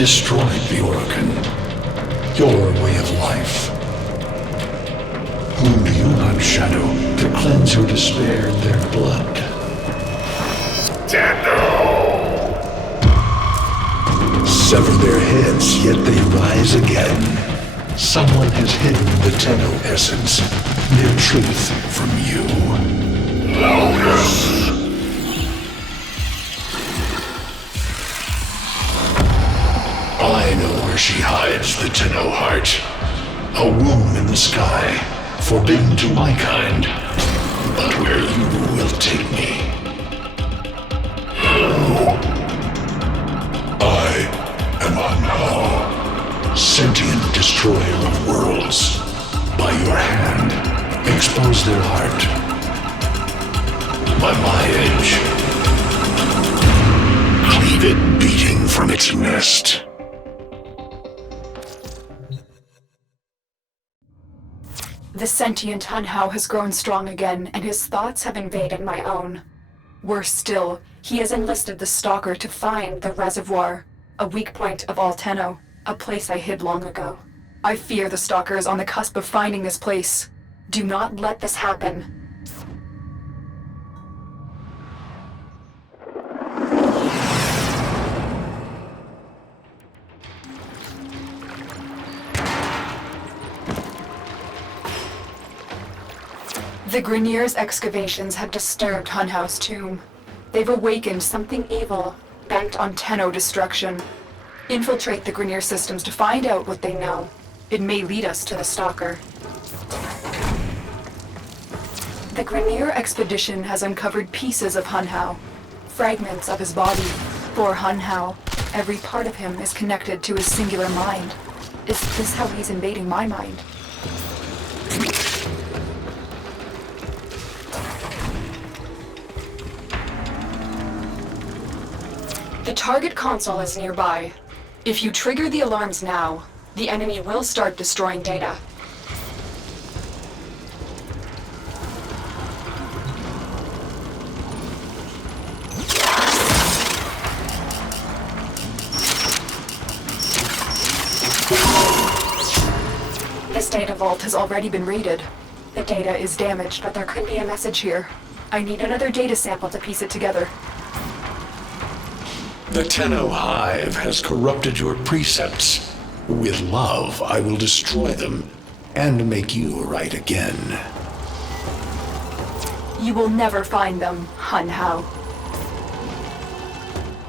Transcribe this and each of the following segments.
destroyed the Orokin, your way of life. Whom do you hunt, Shadow, to cleanse your despair in their blood? Tenno! Sever their heads, yet they rise again. Someone has hidden the Tenno essence, their truth from you. Lotus! I know where she hides the Tenno heart. A womb in the sky, forbidden to my kind, but where you will take me. I am Hunhow, sentient destroyer of worlds. By your hand, expose their heart. By my edge, cleave it beating from its nest. The Sentient Hunhow has grown strong again, and his thoughts have invaded my own. Worse still, he has enlisted the Stalker to find the reservoir, a weak point of all Tenno, a place I hid long ago. I fear the Stalker is on the cusp of finding this place. Do not let this happen. The Grineer's excavations have disturbed Hunhow's tomb. They've awakened something evil, bent on Tenno destruction. Infiltrate the Grineer systems to find out what they know. It may lead us to the Stalker. The Grineer expedition has uncovered pieces of Hunhow, fragments of his body. For Hunhow, every part of him is connected to his singular mind. Is this how he's invading my mind? The target console is nearby. If you trigger the alarms now, the enemy will start destroying data. This data vault has already been raided. The data is damaged, but there could be a message here. I need another data sample to piece it together. The Tenno Hive has corrupted your precepts. With love, I will destroy them and make you right again. You will never find them, Hunhow.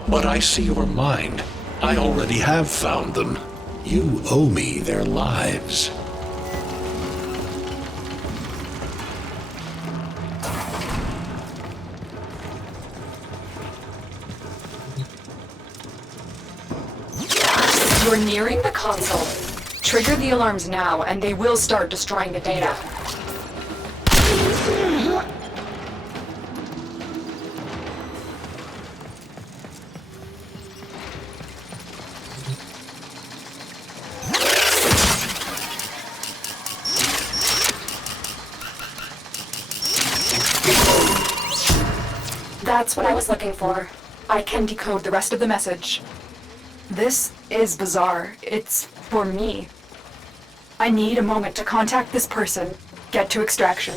But I see your mind. I already have found them. You owe me their lives. You're nearing the console. Trigger the alarms now, and they will start destroying the data. That's what I was looking for. I can decode the rest of the message. This is bizarre. It's for me. I need a moment to contact this person, get to extraction.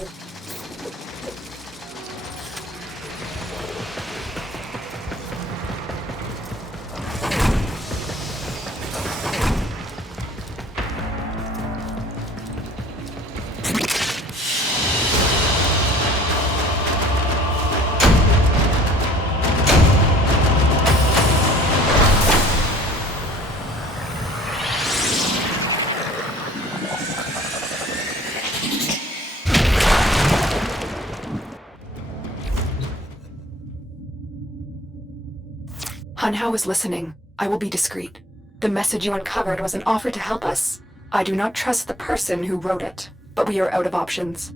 Hunhow is listening. I will be discreet. The message you uncovered was an offer to help us. I do not trust the person who wrote it, but we are out of options.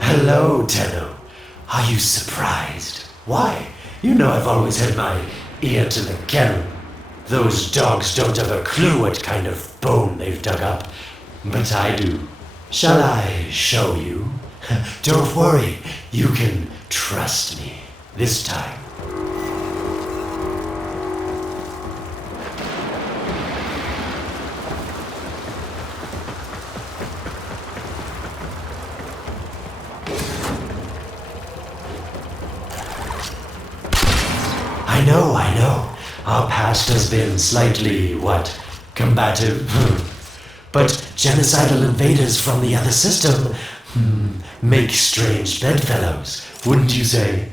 Hello, Tenno. Are you surprised? Why? You know I've always had my ear to the kennel. Those dogs don't have a clue what kind of bone they've dug up, but I do. Shall I show you? Don't worry, you can trust me this time. I know. Our past has been slightly, combative? But genocidal invaders from the other system make strange bedfellows, wouldn't you say?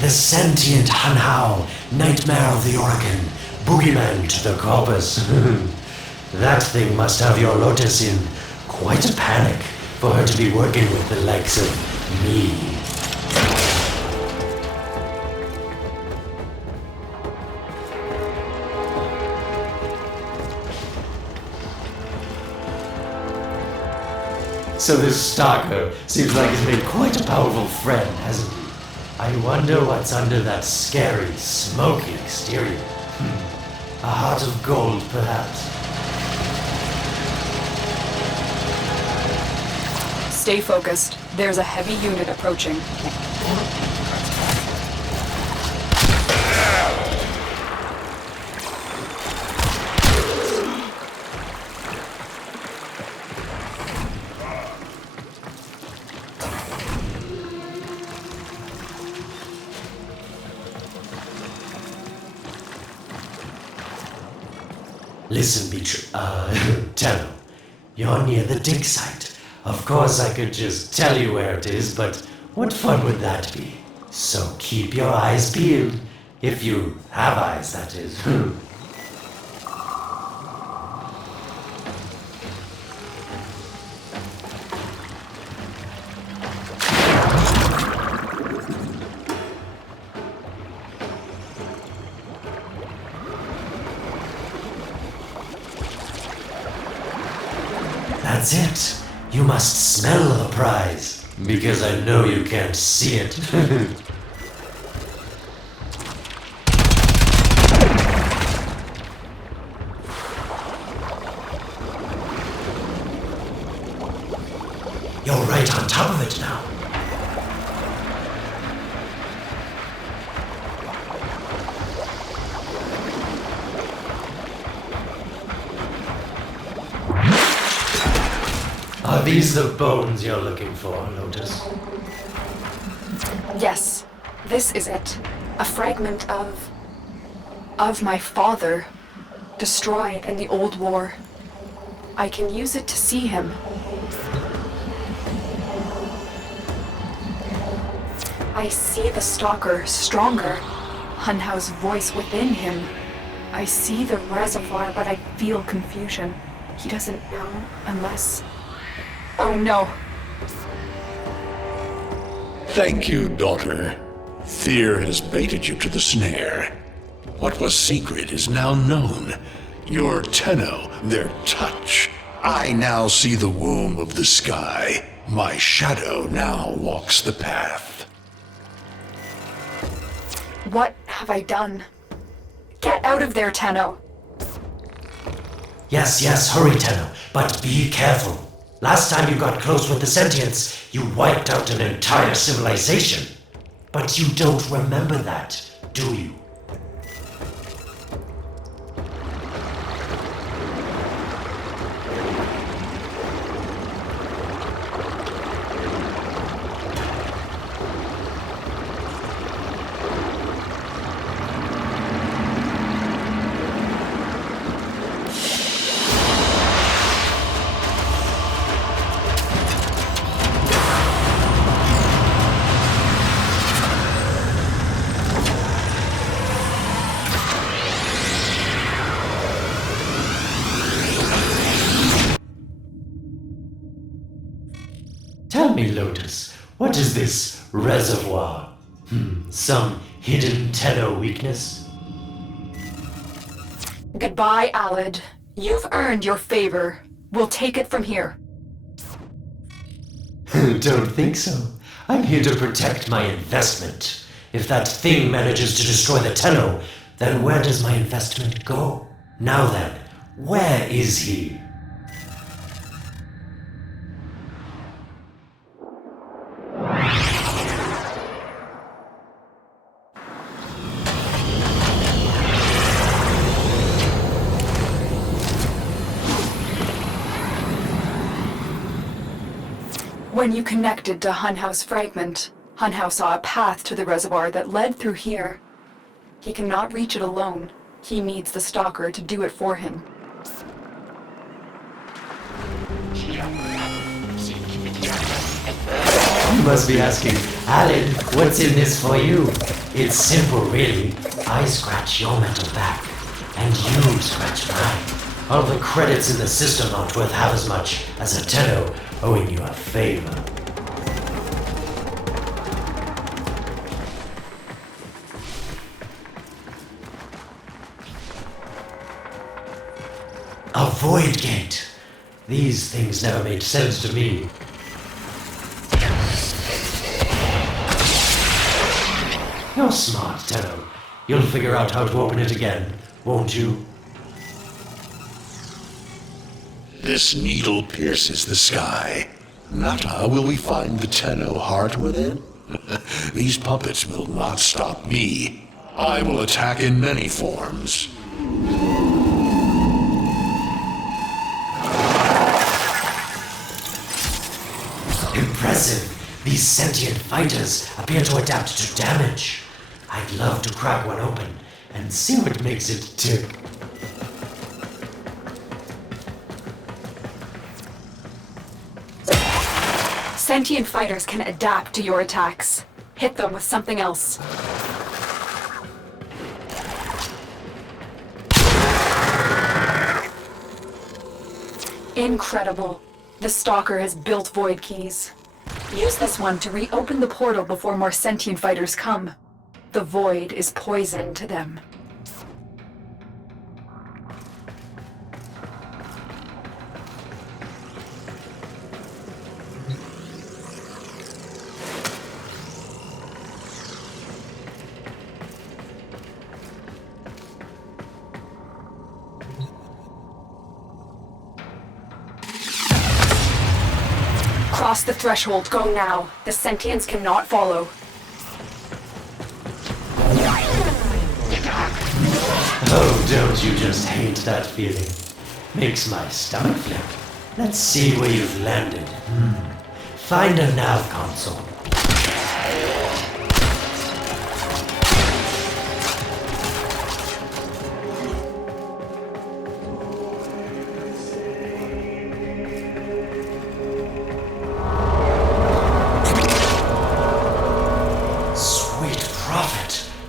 The Sentient Hunhow, Nightmare of the Orokin, Boogeyman to the Corpus. That thing must have your Lotus in quite a panic for her to be working with the likes of me. So this Stalker seems like he's made quite a powerful friend, hasn't he? I wonder what's under that scary, smoky exterior. A heart of gold, perhaps. Stay focused. There's a heavy unit approaching. Listen, Tenno, you're near the dig site. Of course I could just tell you where it is, but what fun would that be? So keep your eyes peeled. If you have eyes, that is. That's it. You must smell the prize, because I know you can't see it. You're right on top of it now. Are these the bones you're looking for, Lotus? Yes, this is it. A fragment of my father, destroyed in the old war. I can use it to see him. I see the Stalker stronger, Hunhow's voice within him. I see the reservoir, but I feel confusion. He doesn't know unless... Oh no. Thank you, daughter. Fear has baited you to the snare. What was secret is now known. Your Tenno, their touch. I now see the womb of the sky. My shadow now walks the path. What have I done? Get out of there, Tenno. Yes, hurry, Tenno, but be careful. Last time you got close with the Sentients, you wiped out an entire civilization. But you don't remember that, do you? Tell me, Lotus, what is this reservoir? Some hidden Tenno weakness? Goodbye, Alad. You've earned your favor. We'll take it from here. Don't think so. I'm here to protect my investment. If that thing manages to destroy the Tenno, then where does my investment go? Now then, where is he? When you connected to Hunhow's fragment, Hunhow saw a path to the reservoir that led through here. He cannot reach it alone. He needs the Stalker to do it for him. You must be asking, Alan, what's in this for you? It's simple, really. I scratch your metal back, and you scratch mine. All the credits in the system aren't worth half as much as a Tenno owing you a favor. A void gate. These things never made sense to me. You're smart, Tenno. You'll figure out how to open it again, won't you? This needle pierces the sky. Natah, will we find the Tenno heart within? These puppets will not stop me. I will attack in many forms. Impressive. These sentient fighters appear to adapt to damage. I'd love to crack one open and see what makes it tick. Sentient fighters can adapt to your attacks. Hit them with something else. Incredible. The Stalker has built void keys. Use this one to reopen the portal before more sentient fighters come. The void is poison to them. Cross the threshold. Go now. The Sentients cannot follow. Oh, don't you just hate that feeling? Makes my stomach flip. Let's see where you've landed. Find a nav console.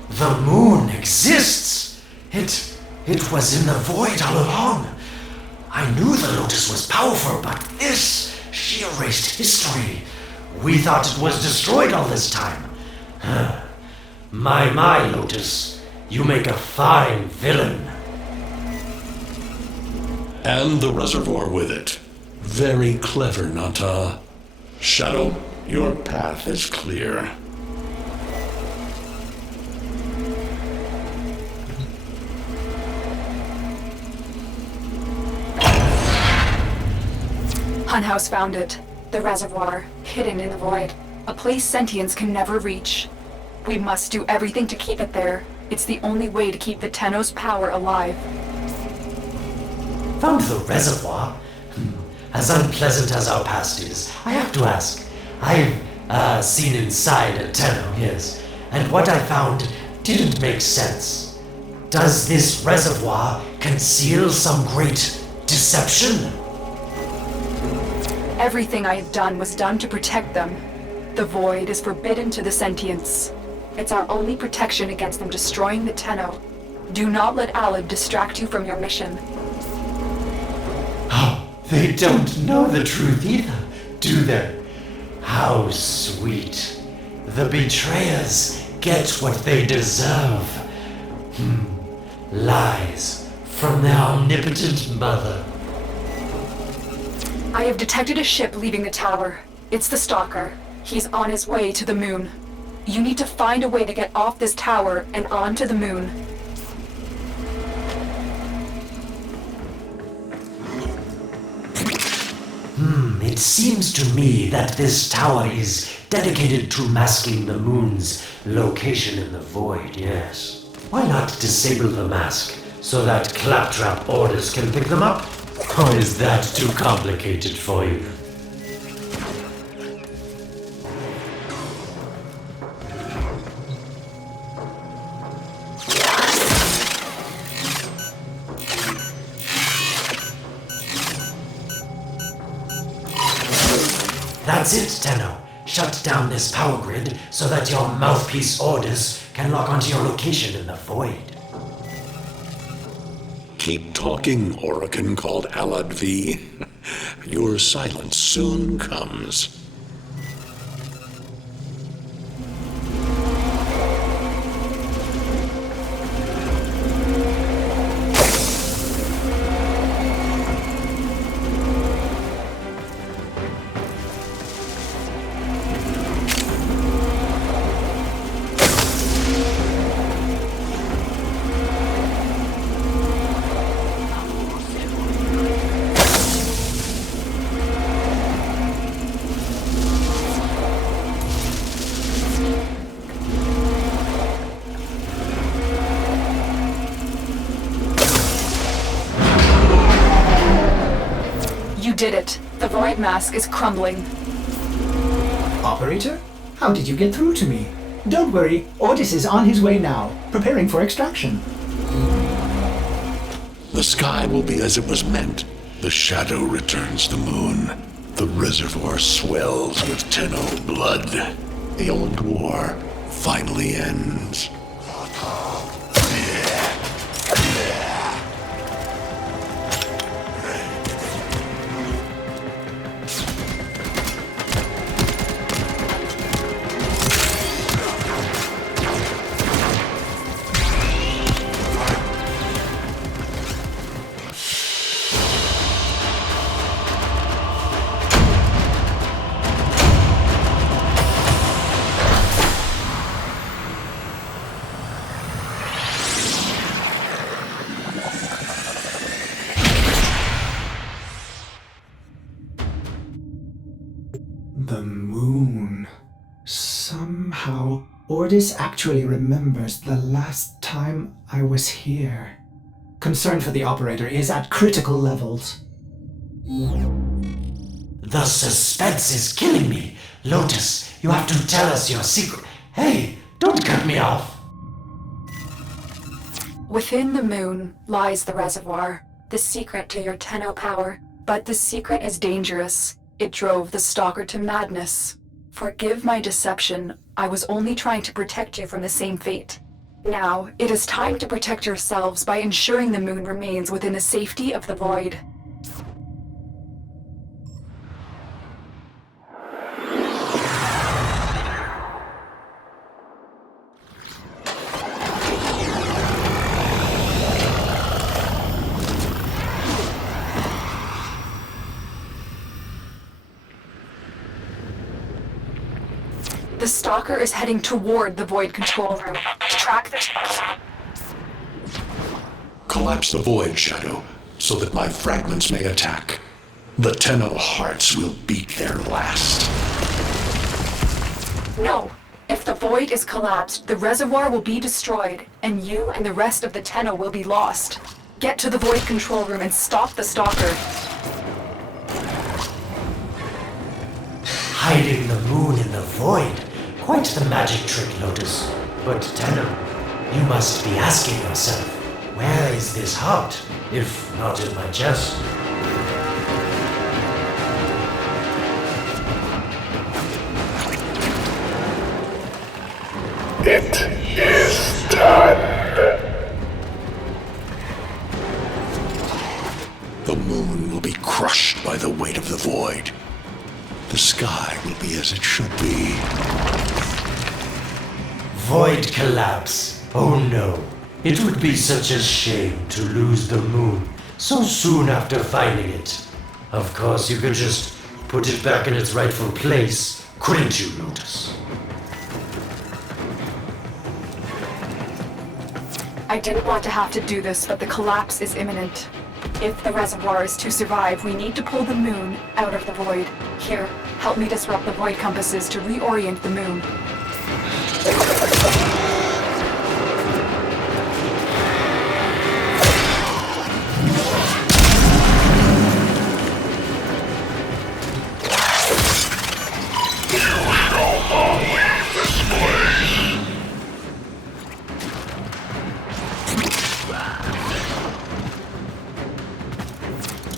The moon exists! It was in the void all along. I knew the Lotus was powerful, but she erased history. We thought it was destroyed all this time. My, Lotus, you make a fine villain. And the reservoir with it. Very clever, Natah. Shadow, your path is clear. Hunhow's found it. The reservoir, hidden in the void. A place sentients can never reach. We must do everything to keep it there. It's the only way to keep the Tenno's power alive. Found the reservoir? As unpleasant as our past is, I have to ask. I've seen inside a Tenno, yes, and what I found didn't make sense. Does this reservoir conceal some great deception? Everything I have done was done to protect them. The void is forbidden to the Sentients. It's our only protection against them destroying the Tenno. Do not let Alad distract you from your mission. Oh, they don't know the truth either, do they? How sweet. The betrayers get what they deserve. Lies, from their omnipotent mother. I have detected a ship leaving the tower. It's the Stalker. He's on his way to the moon. You need to find a way to get off this tower and onto the moon. It seems to me that this tower is dedicated to masking the moon's location in the void, yes. Why not disable the mask so that claptrap Ordis can pick them up? Or is that too complicated for you? That's it, Tenno. Shut down this power grid so that your mouthpiece Ordis can lock onto your location in the void. Keep talking, Orokin called Alad V. Your silence soon comes. Did it. The void mask is crumbling. Operator? How did you get through to me? Don't worry, Ordis is on his way now, preparing for extraction. The sky will be as it was meant. The shadow returns the moon. The reservoir swells with Tenno blood. The old war finally ends. The moon. Somehow, Ordis actually remembers the last time I was here. Concern for the operator is at critical levels. The suspense is killing me. Lotus, you have to tell us your secret. Hey, don't cut me off. Within the moon lies the reservoir, the secret to your Tenno power. But the secret is dangerous. It drove the Stalker to madness. Forgive my deception. I was only trying to protect you from the same fate. Now, it is time to protect yourselves by ensuring the moon remains within the safety of the void. The Stalker is heading toward the Void control room. Track the... Collapse the void, Shadow, so that my fragments may attack. The Tenno hearts will beat their last. No. If the Void is collapsed, the reservoir will be destroyed, and you and the rest of the Tenno will be lost. Get to the Void control room and stop the Stalker. Hiding the moon in the void. Quite the magic trick, Lotus. But Tenno, you must be asking yourself, where is this heart, if not in my chest? It is done. The moon will be crushed by the weight of the void. The sky will be as it should be. Void collapse. Oh no. It would be such a shame to lose the moon so soon after finding it. Of course, you could just put it back in its rightful place, couldn't you, Lotus? I didn't want to have to do this, but the collapse is imminent. If the reservoir is to survive, we need to pull the moon out of the void. Here, help me disrupt the void compasses to reorient the moon.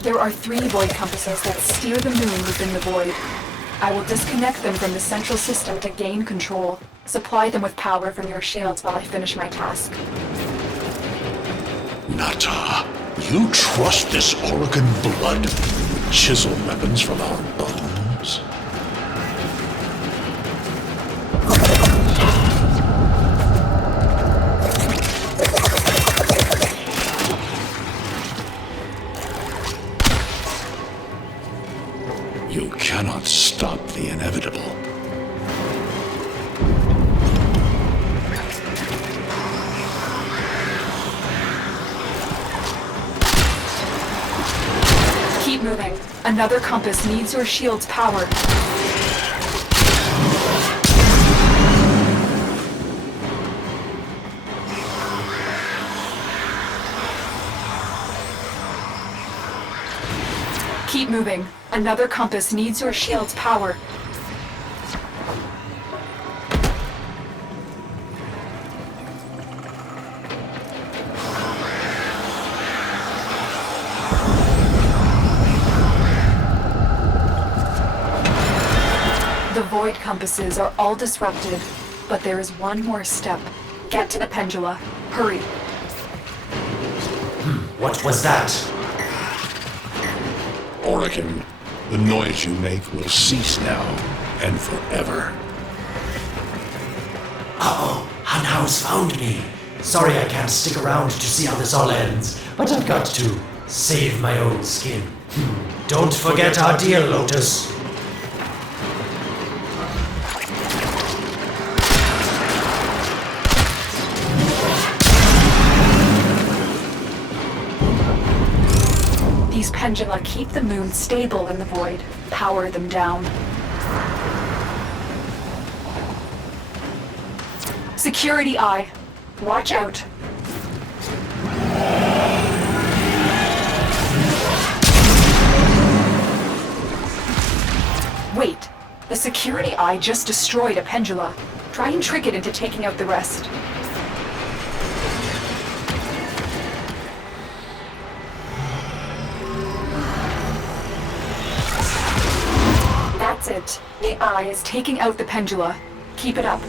There are 3 void compasses that steer the moon within the void. I will disconnect them from the central system to gain control. Supply them with power from your shields while I finish my task. Natah, you trust this Orokin blood? Chisel weapons from our bones? You cannot stop the inevitable. Keep moving. Another compass needs your shield's power. Keep moving. Another compass needs your shield's power. The void compasses are all disrupted, but there is one more step. Get to the pendula. Hurry. What was that? Orokin, the noise you make will cease now and forever. Uh-oh, Hunhow's found me. Sorry I can't stick around to see how this all ends, but I've got to save my own skin. Don't forget our deal, Lotus. These pendula keep the moon stable in the void. Power them down. Security eye. Watch out. Wait. The security eye just destroyed a pendula. Try and trick it into taking out the rest. That's it. The eye is taking out the pendula. Keep it up.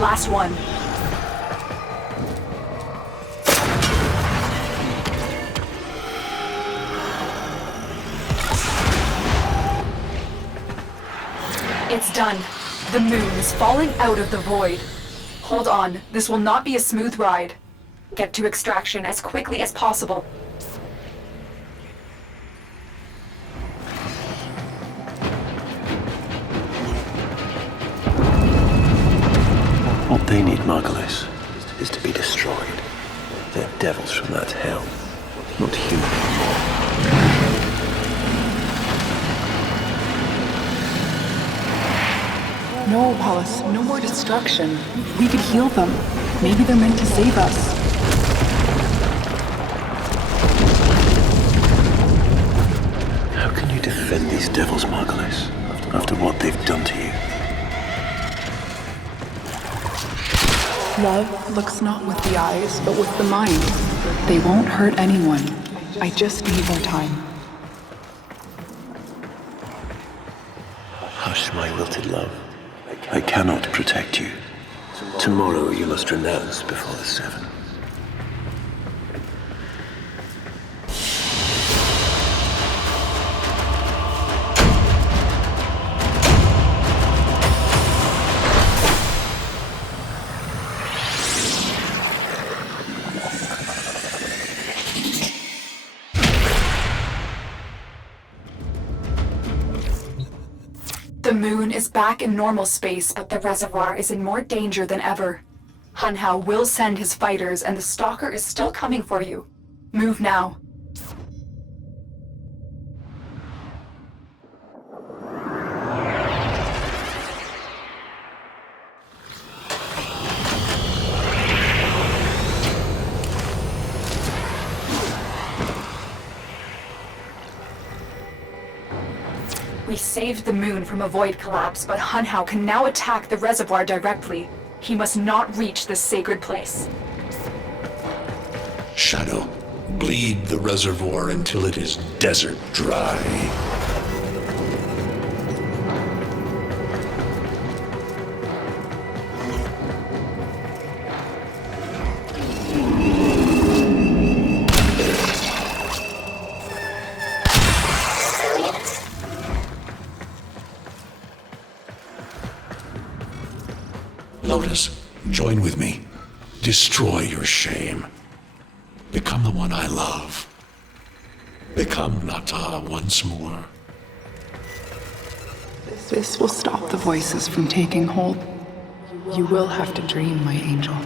Last one. It's done. The moon is falling out of the void. Hold on, this will not be a smooth ride. Get to extraction as quickly as possible. What they need, Margulis, is to be destroyed. They're devils from that hell, not human anymore. No, Wallace, no more destruction. We could heal them. Maybe they're meant to save us. How can you defend these devils, Margulis, after what they've done to you? Love looks not with the eyes, but with the mind. They won't hurt anyone. I just need more time. Hush, my wilted love. I cannot protect you. Tomorrow you must renounce before the 7. moon is back in normal space, but the reservoir is in more danger than ever. Hunhow will send his fighters, and the Stalker is still coming for you. Move now. We saved the moon from a void collapse, but Hunhow can now attack the reservoir directly. He must not reach this sacred place. Shadow, bleed the reservoir until it is desert dry. Lotus, join with me. Destroy your shame. Become the one I love. Become Natah once more. This will stop the voices from taking hold. You will have to dream, my angel.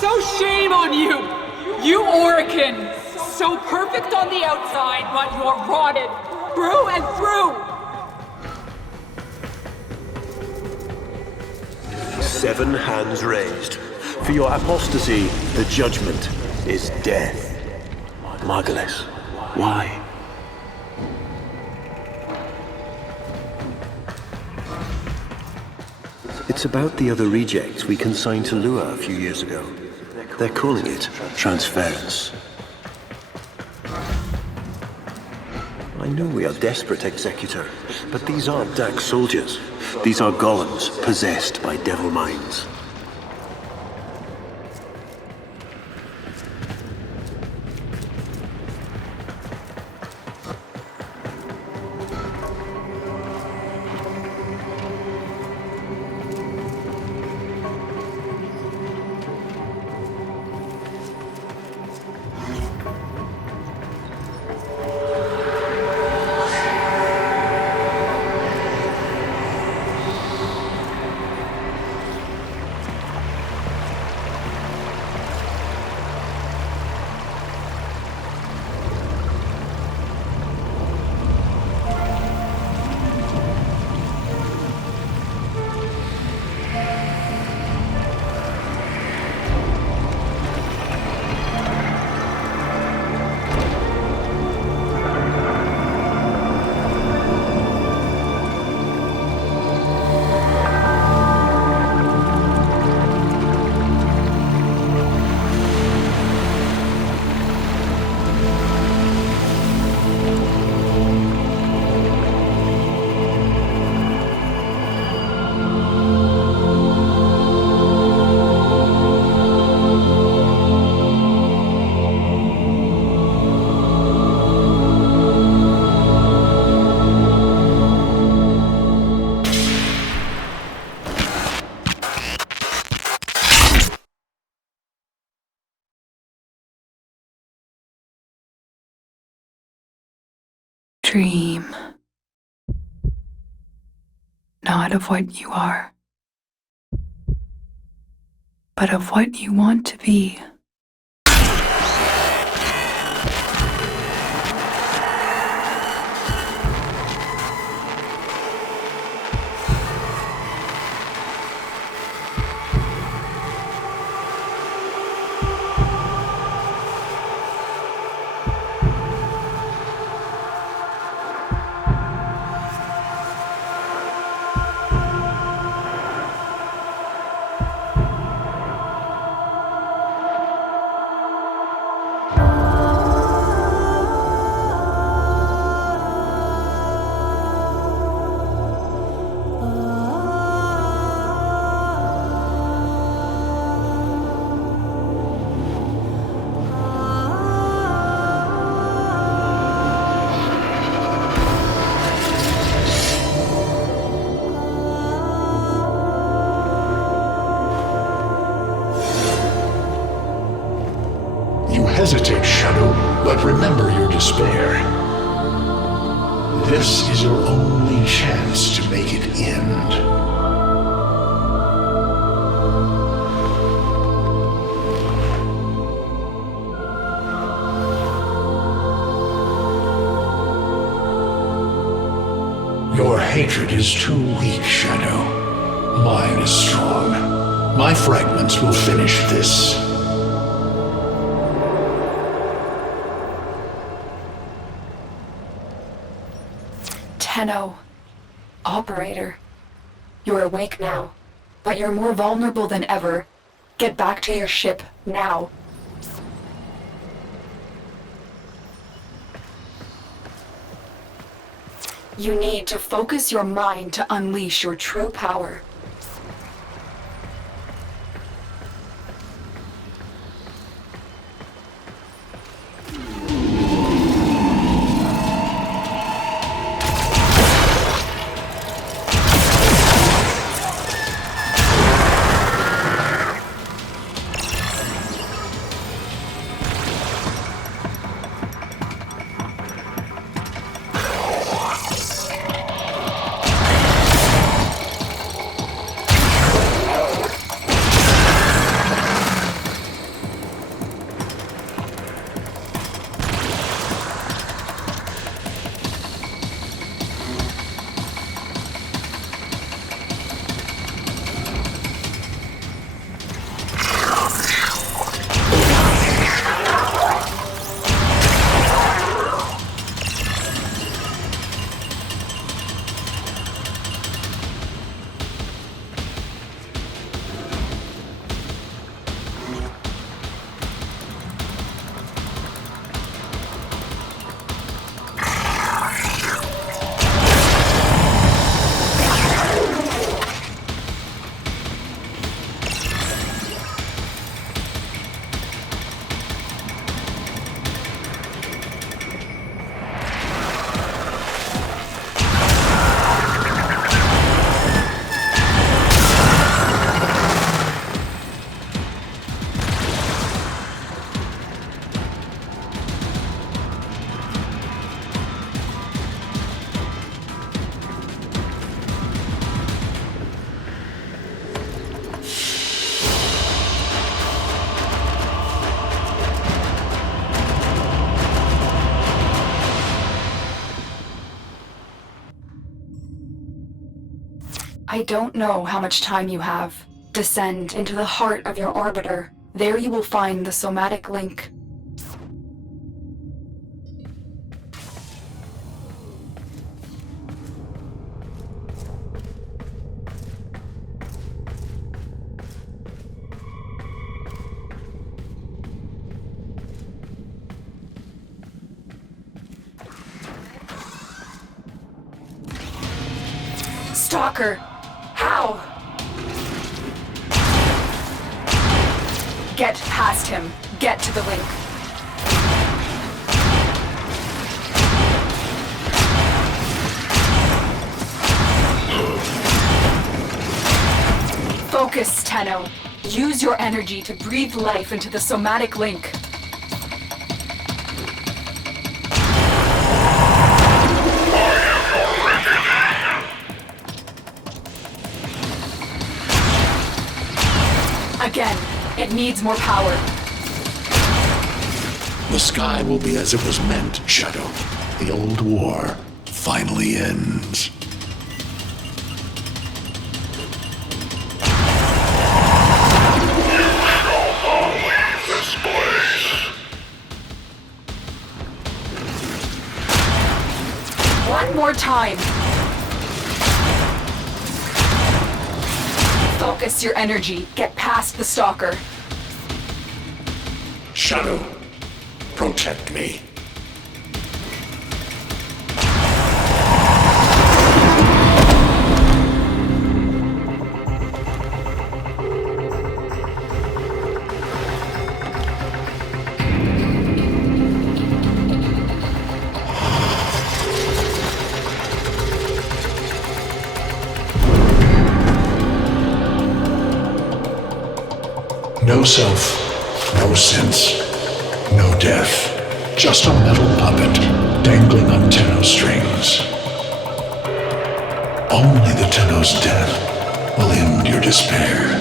So shame on you! You Orokin! So perfect on the outside, but you're rotted through and through! 7 hands raised. For your apostasy, the judgment is death. Margulis, why? It's about the other rejects we consigned to Lua a few years ago. They're calling it transference. I know we are desperate, Executor, but these aren't Dak soldiers. These are golems possessed by devil minds. Dream. Not of what you are, but of what you want to be. hesitate, Shadow, but remember your despair. This is your only chance to make it end. Your hatred is too weak, Shadow. Mine is strong. My fragments will finish this. Tenno. Operator. You're awake now, but you're more vulnerable than ever. Get back to your ship, now. You need to focus your mind to unleash your true power. I don't know how much time you have. Descend into the heart of your orbiter. There you will find the somatic link. Stalker! How? Get past him. Get to the link. Focus, Tenno. Use your energy to breathe life into the somatic link. Again, it needs more power. The sky will be as it was meant, Shadow. The old war finally ends. This place. One more time. Focus your energy. Get past the Stalker. Shadow, protect me. No self, no sense, no of death. Just a metal puppet dangling on Tenno strings. Only the Tenno's death will end your despair.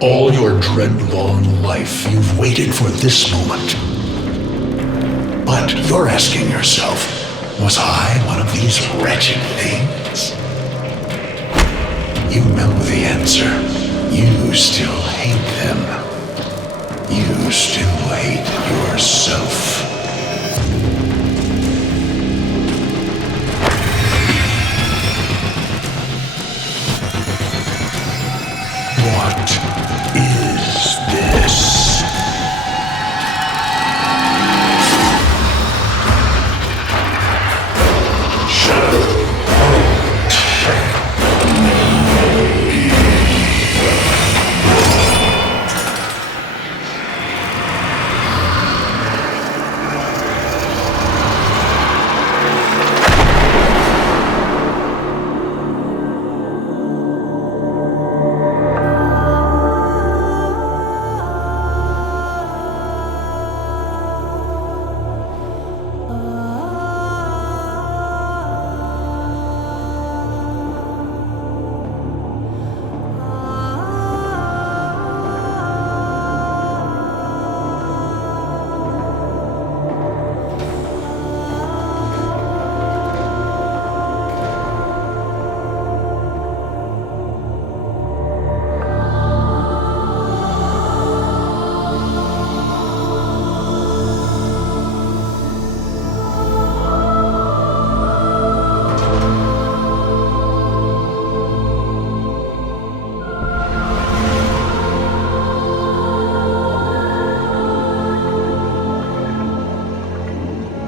All your dread-long life, you've waited for this moment. But you're asking yourself, was I one of these wretched things? You know the answer. You still hate them. You still hate yourself. What is this?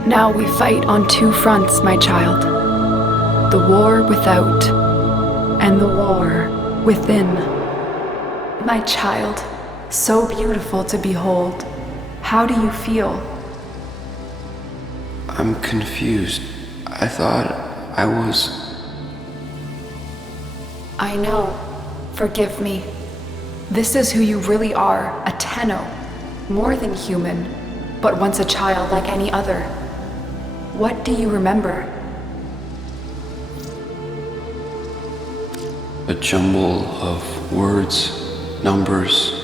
Now we fight on two fronts, my child. The war without, and the war within. My child, so beautiful to behold. How do you feel? I'm confused. I thought I was... I know. Forgive me. This is who you really are, a Tenno. More than human, but once a child like any other. What do you remember? A jumble of words, numbers.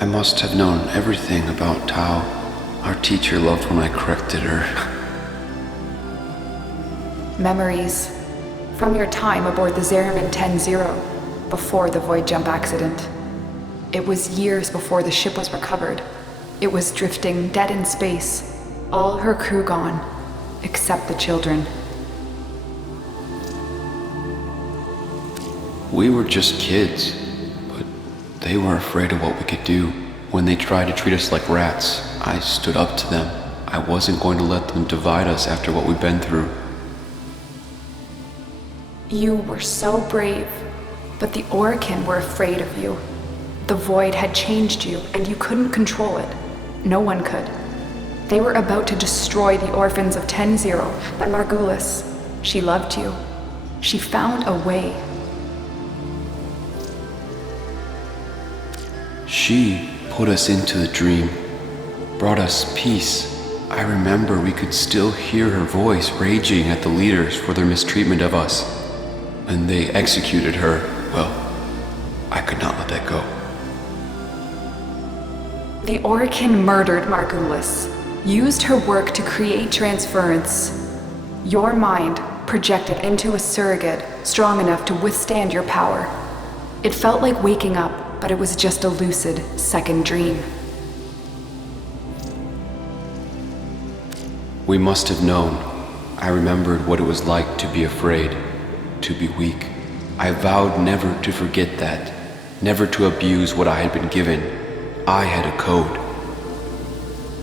I must have known everything about Tao. Our teacher loved when I corrected her. Memories. From your time aboard the Zariman 10-0, before the void jump accident. It was years before the ship was recovered. It was drifting dead in space. All her crew gone. Except the children. We were just kids, but they were afraid of what we could do. When they tried to treat us like rats, I stood up to them. I wasn't going to let them divide us after what we've been through. You were so brave, but the Orokin were afraid of you. The void had changed you, and you couldn't control it. No one could. They were about to destroy the orphans of 10-0, but Margulis, she loved you. She found a way. She put us into the dream, brought us peace. I remember we could still hear her voice raging at the leaders for their mistreatment of us. When they executed her, well, I could not let that go. The Orokin murdered Margulis. Used her work to create transference. Your mind projected into a surrogate strong enough to withstand your power. It felt like waking up, but it was just a lucid second dream. We must have known. I remembered what it was like to be afraid, to be weak. I vowed never to forget that, never to abuse what I had been given. I had a code.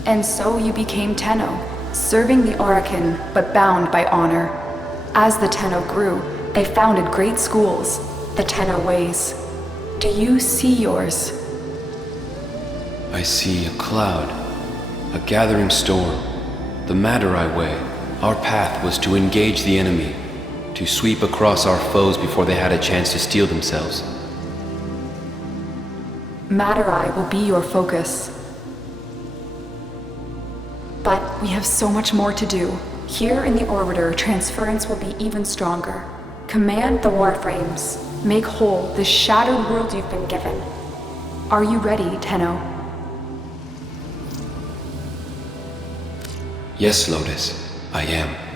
And so you became Tenno, serving the Orokin, but bound by honor. As the Tenno grew, they founded great schools, the Tenno ways. Do you see yours? I see a cloud, a gathering storm, the Matarai way. Our path was to engage the enemy. to sweep across our foes before they had a chance to steel themselves. Matter-Eye will be your focus. But we have so much more to do. Here in the Orbiter, transference will be even stronger. Command the Warframes. Make whole the shattered world you've been given. Are you ready, Tenno? Yes, Lotus, I am.